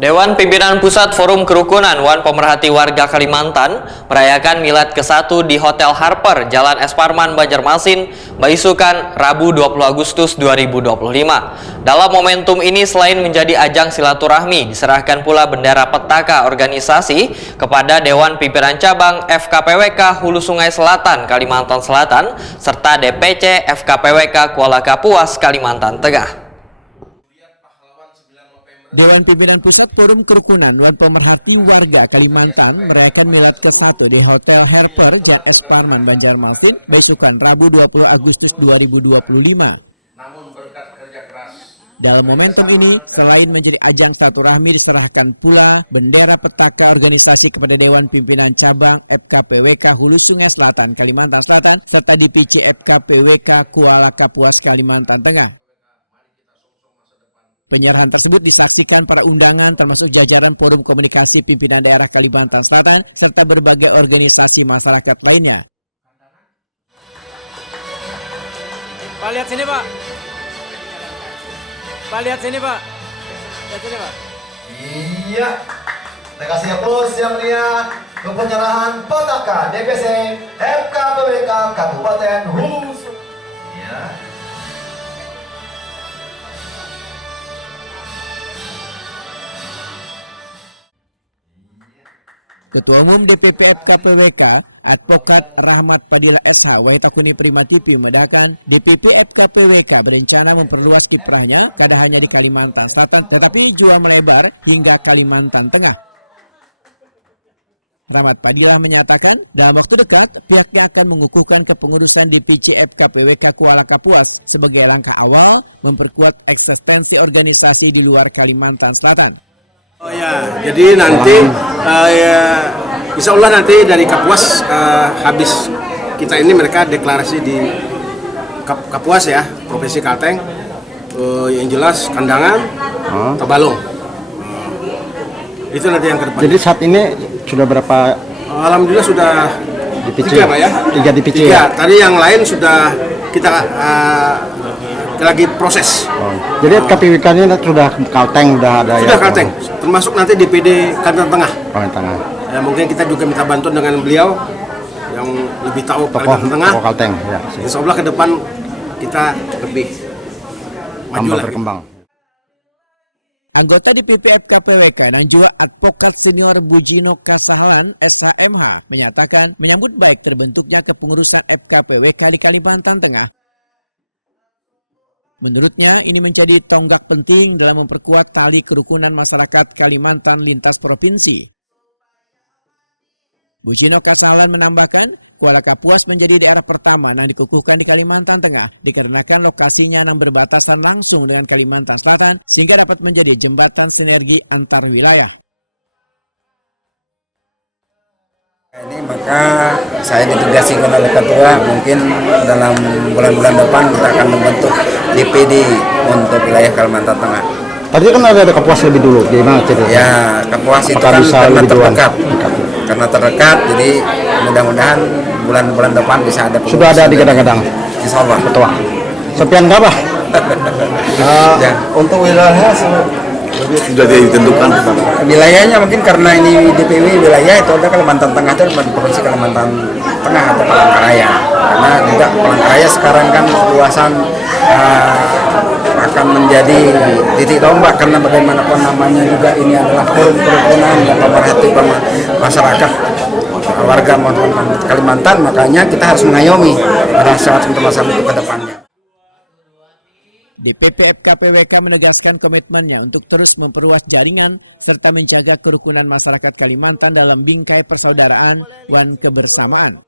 Dewan Pimpinan Pusat Forum Kerukunan Wan Pemerhati Warga Kalimantan merayakan Milad ke-1 di Hotel Harper, Jalan Es Parman, Banjarmasin, Baisukan, Rabu 20 Agustus 2025. Dalam momentum ini selain menjadi ajang silaturahmi, diserahkan pula bendera petaka organisasi kepada Dewan Pimpinan Cabang FKPWK Hulu Sungai Selatan, Kalimantan Selatan, serta DPC FKPWK Kuala Kapuas, Kalimantan Tengah. Dewan Pimpinan Pusat Forum Kerukunan Wan Pemerhati Warga Kalimantan merayakan Milad ke-1 di Hotel Harper, Jalan Es Parman, Banjarmasin, Baisukan, Rabu 20 Agustus 2025. Dalam momentum ini, selain menjadi ajang silaturahmi, diserahkan pula bendera petaka organisasi kepada Dewan Pimpinan Cabang FKPWK Hulu Sungai Selatan, Kalimantan Selatan, serta DPC FKPWK Kuala Kapuas, Kalimantan Tengah. Penyerahan tersebut disaksikan para undangan termasuk jajaran Forum Komunikasi Pimpinan Daerah Kalimantan Selatan serta berbagai organisasi masyarakat lainnya. Pak, lihat sini, Pak. Pak, lihat sini, Pak. Lihat sini, Pak. Iya. Terima kasih ya bos, yang mulia. Untuk penyerahan petaka DPC FKPWK Kabupaten Hulu. Iya. Ketua Umum DPP FKPWK, Advokat Rahmat Fadila SH, Waitakuni Prima TV membedakan DPP FKPWK berencana memperluas kiprahnya tidak hanya di Kalimantan Selatan, tetapi juga melebar hingga Kalimantan Tengah. Rahmat Fadila menyatakan, dalam waktu dekat, pihaknya akan mengukuhkan kepengurusan DPC FKPWK Kuala Kapuas sebagai langkah awal memperkuat eksistensi organisasi di luar Kalimantan Selatan. Oh ya, jadi nanti insya Allah nanti dari Kapuas habis kita ini mereka deklarasi di Kapuas ya, Provinsi Kalteng, yang jelas Kandangan, Tabalong. Itu nanti yang ke depan. Jadi saat ini sudah berapa? Alhamdulillah sudah DPC? 3 Pak ya? 3 DPC 3, ya? tadi yang lain sudah kita lagi proses. Jadi KPWK-nya sudah Kalteng, sudah ada sudah ya? Kalteng, termasuk nanti DPD Kalimantan Tengah. Kalimantan Tengah. Ya, mungkin kita juga minta bantuan dengan beliau yang lebih tahu Kalimantan Tengah. Kalteng, ya. Insya Allah ke depan kita lebih maju lagi. Berkembang. Anggota DPP FKPWK dan juga Advokat Senior Bujino Kasahalan SHMH menyatakan menyambut baik terbentuknya kepengurusan FKPWK di Kalimantan Tengah. Menurutnya, ini menjadi tonggak penting dalam memperkuat tali kerukunan masyarakat Kalimantan lintas provinsi. Bujino Kasahalan menambahkan, Kuala Kapuas menjadi daerah pertama yang dikukuhkan di Kalimantan Tengah, dikarenakan lokasinya yang berbatasan langsung dengan Kalimantan Selatan, sehingga dapat menjadi jembatan sinergi antar wilayah. Ini maka saya ditugaskan oleh ketua, mungkin dalam bulan-bulan depan kita akan membentuk DPD untuk wilayah Kalimantan Tengah. Tadi kan ada Kapuas lebih dulu, gimana ceritanya? Ya, Kapuas itu Apakah kan bisa karena lebih duluan? terdekat. Karena terdekat, jadi mudah-mudahan bulan-bulan depan bisa ada. Sudah ada di kadang-kadang. Insya Allah. Ketua. Sepian kabar? Ya. Untuk wilayah sudah ditentukan Wilayahnya mungkin karena ini DPW wilayah itu ada Kalimantan Tengah itu di provinsi Kalimantan Tengah atau Palangkaraya. Karena juga Palangkaraya sekarang kan luasan akan menjadi titik tombak karena bagaimanapun namanya juga ini adalah forum kerukunan yang pemerhati masyarakat warga Kalimantan, makanya kita harus mengayomi pada saat untuk masalah itu ke depannya. DPP FKPWK menegaskan komitmennya untuk terus memperluas jaringan serta menjaga kerukunan masyarakat Kalimantan dalam bingkai persaudaraan dan kebersamaan.